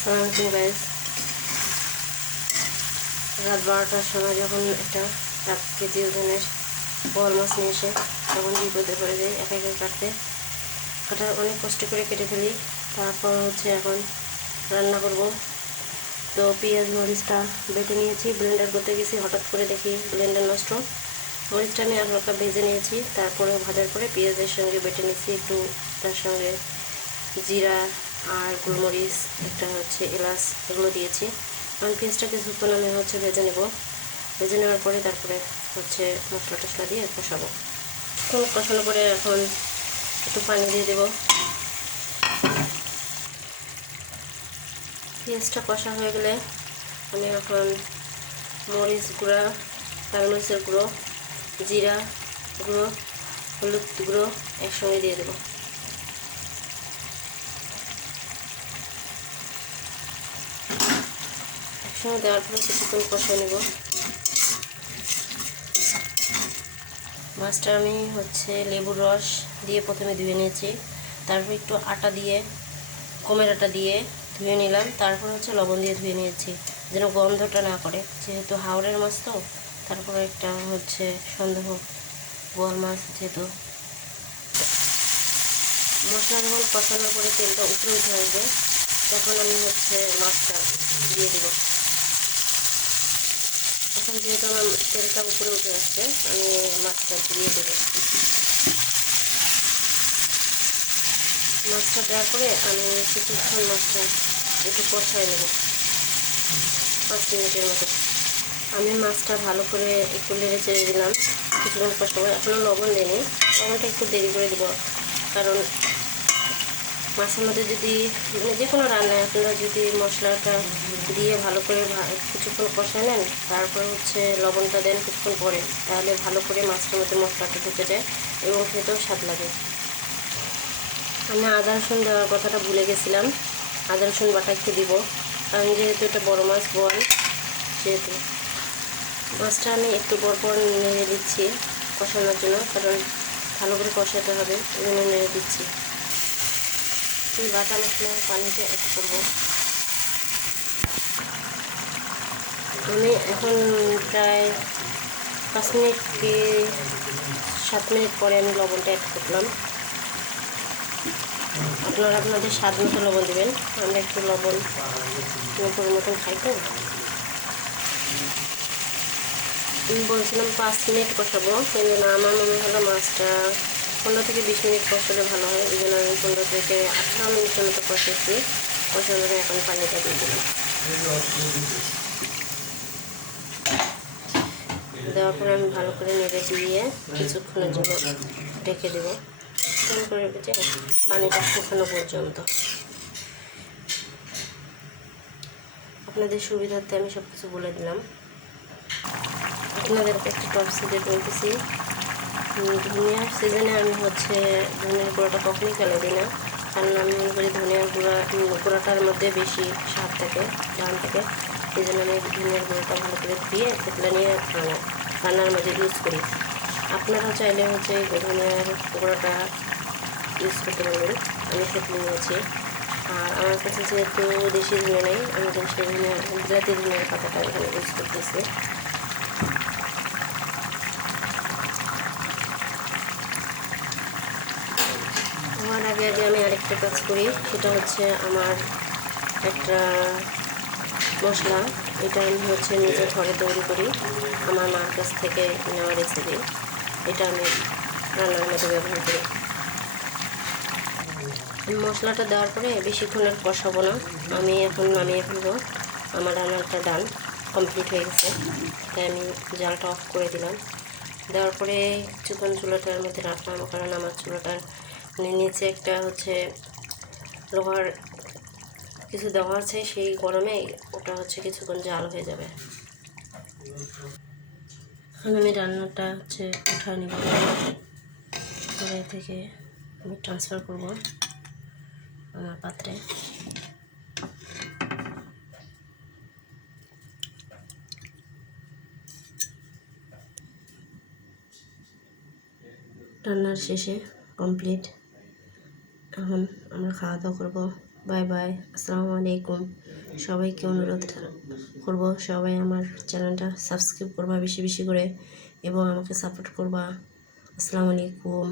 আসসালামু আলাইকুম গাইজ রাত বারোটার সময় যখন একটা সাত কেজি ওজনের বল মাছ নিয়ে এসে তখন বিপদে পড়ে যাই একা একা কাটতে। কাটা অনেক কষ্ট করে কেটে ফেলি, তারপর হচ্ছে এখন রান্না করব। তো পেঁয়াজ, মরিচটা বেটে নিয়েছি ব্লেন্ডার করতে গেছি, হঠাৎ করে দেখি ব্লেন্ডার নষ্ট। মরিচটা আমি হালকা ভেজে নিয়েছি, তারপরে ভাজার পরে পেঁয়াজের সঙ্গে বেটে নিয়েছি একটু তার সঙ্গে জিরা আর গোলমরিচ, একটা হচ্ছে এলাচ, এগুলো দিয়েছি। কারণ পেঁয়াজটা কিছুক্ষণ আমি হচ্ছে ভেজে নেব। ভেজে নেওয়ার পরে তারপরে হচ্ছে মশলা টশলা দিয়ে কষাবো। কষানোর পরে এখন একটু পানি দিয়ে দেবো। পেঁয়াজটা কষা হয়ে গেলে আমি এখন মরিচ গুঁড়া লাল মরিচের গুঁড়ো, জিরা গুঁড়ো, হলুদ গুঁড়ো একসঙ্গে দিয়ে দেবো। একসঙ্গে দেওয়ার পরে কিছুক্ষণ কষে নেব। মাছটা আমি হচ্ছে লেবুর রস দিয়ে প্রথমে ধুয়ে নিয়েছি। তারপর একটু আটা দিয়ে কমের আটা দিয়ে ধুয়ে নিলাম। তারপর হচ্ছে লবণ দিয়ে ধুয়ে নিয়েছি, যেন গন্ধটা না করে। যেহেতু হাওড়ের মাছ তো, তারপর একটা হচ্ছে সন্দেহ বোয়াল মাছ যেহেতু। মশলা যখন কষানোর পরে তেলটা উপরে আসবে, তখন আমি হচ্ছে মাছটা দিয়ে দেব। এখন যেহেতু আমার তেলটা উপরে উঠে আসছে, আমি মাছটা দিয়ে দেবো। মাছটা দেওয়ার পরে আমি কিছুক্ষণ মাছটা একটু কষাই নেব। পাঁচ মিনিটের মতো। আমি মাছটা ভালো করে একটু নেড়ে চেড়ে দিলাম, কিছুক্ষণ কষ্ট করে। এখনও লবণ দিইনি। লবণটা একটু দেরি করে দেবো, কারণ মাছের মধ্যে যদি মানে যে কোনো রান্নায় আপনারা যদি মশলাটা দিয়ে ভালো করে কিছুক্ষণ কষায় নেন, তারপর হচ্ছে লবণটা দেন কিছুক্ষণ পরে, তাহলে ভালো করে মাছের মধ্যে মশলাটা ঢুকে যায় এবং খেতেও স্বাদ লাগে। আমি আদা, রসুন দেওয়ার কথাটা ভুলে গেছিলাম। আদা, রসুন বাটা একটু দিব, কারণ যেহেতু এটা বড়ো মাছ বল সেহেতু মাছটা আমি একটু পর পর নেড়ে দিচ্ছি কষানোর জন্য, কারণ ভালো করে কষাতে হবে, এই জন্য নেড়ে দিচ্ছি। এই বাটা মশলা পানিতে অ্যাড করব। আমি এখন প্রায় পাঁচ মিনিট কি সাত মিনিট পরে আমি লবণটা অ্যাড করলাম। আপনারা আপনাদের স্বাদ মতো লবণ দেবেন। আমরা একটু লবণ মতন মতন খাই তো। বলছিলাম পাঁচ মিনিট কষাবো কিন্তু না, আমার মনে হলো মাছটা পনেরো থেকে বিশ মিনিট কষালে ভালো হয়, এই জন্য আমি পনেরো থেকে আঠারো মিনিটের মতো কষেছি। কষানোর এখন পানিটা দিয়ে দিলাম। দেওয়ার পরে আমি ভালো করে নেড়ে দিয়ে কিছুক্ষণের জন্য ঢেকে দেবো। ফোন করে রেখেছে পানিটা শুকানো পর্যন্ত। আপনাদের সুবিধার্থে আমি সব কিছু বলে দিলাম। আপনাদেরকে একটা টপ সিজে বলতেছি ধনিয়ার সিজনে আমি হচ্ছে ধনিয়ার গুঁড়োটা কখনোই ফেলে দিই না। কারণ আমি মনে করি ধনিয়ার গুঁড়া গুঁড়াটার মধ্যে বেশি স্বাদ থাকে ধান থাকে। সেই জন্য আমি ধনিয়ার গুঁড়োটা ভালো করে ধুয়ে থেতলে নিয়ে রান্নার মধ্যে ইউজ করি। আপনারা চাইলে হচ্ছে ধনিয়ার গুঁড়োটা ইউজ করতে পারবেন। আমি থেতলে নিয়েছি। আর আমার কাছে যেহেতু দেশি ধনে নেই, আমি দেশি ধনিয়া, গুজরাটি ধনিয়ার পাতাটা এখানে ইউজ করতেছি। আমার আগে আগে আমি আরেকটা কাজ করি। সেটা হচ্ছে আমার একটা মশলা, এটা আমি হচ্ছে নিজে ঘরে তৈরি করি। আমার মার কাছ থেকে নেওয়া রেসিপি এটা আমি রান্নার মধ্যে ব্যবহার করি। মশলাটা দেওয়ার পরে বেশিক্ষণ আর কষাবো না। আমি এখন নামিয়ে ফেলব। আমার রান্নাটা ডান কমপ্লিট হয়ে গেছে। তাই আমি জালটা অফ করে দিলাম। দেওয়ার পরে কিছুক্ষণ চুলাটার মধ্যে রাখলাম, কারণ আমার চুলাটার নিচে একটা হচ্ছে লোহার কিছু দেওয়া আছে, সেই গরমে ওটা হচ্ছে কিছুক্ষণ জাল হয়ে যাবে। এখন আমি রান্নাটা হচ্ছে উঠা নিব। কড়াই থেকে আমি ট্রান্সফার করব আমার পাত্রে। রান্নার শেষে কমপ্লিট এখন আমরা খাওয়া দাওয়া করব। বাই বাই, আসসালামু আলাইকুম। সবাইকে অনুরোধ করব, সবাই আমার চ্যানেলটা সাবস্ক্রাইব করবা বেশি বেশি করে এবং আমাকে সাপোর্ট করবা। আসসালামু আলাইকুম।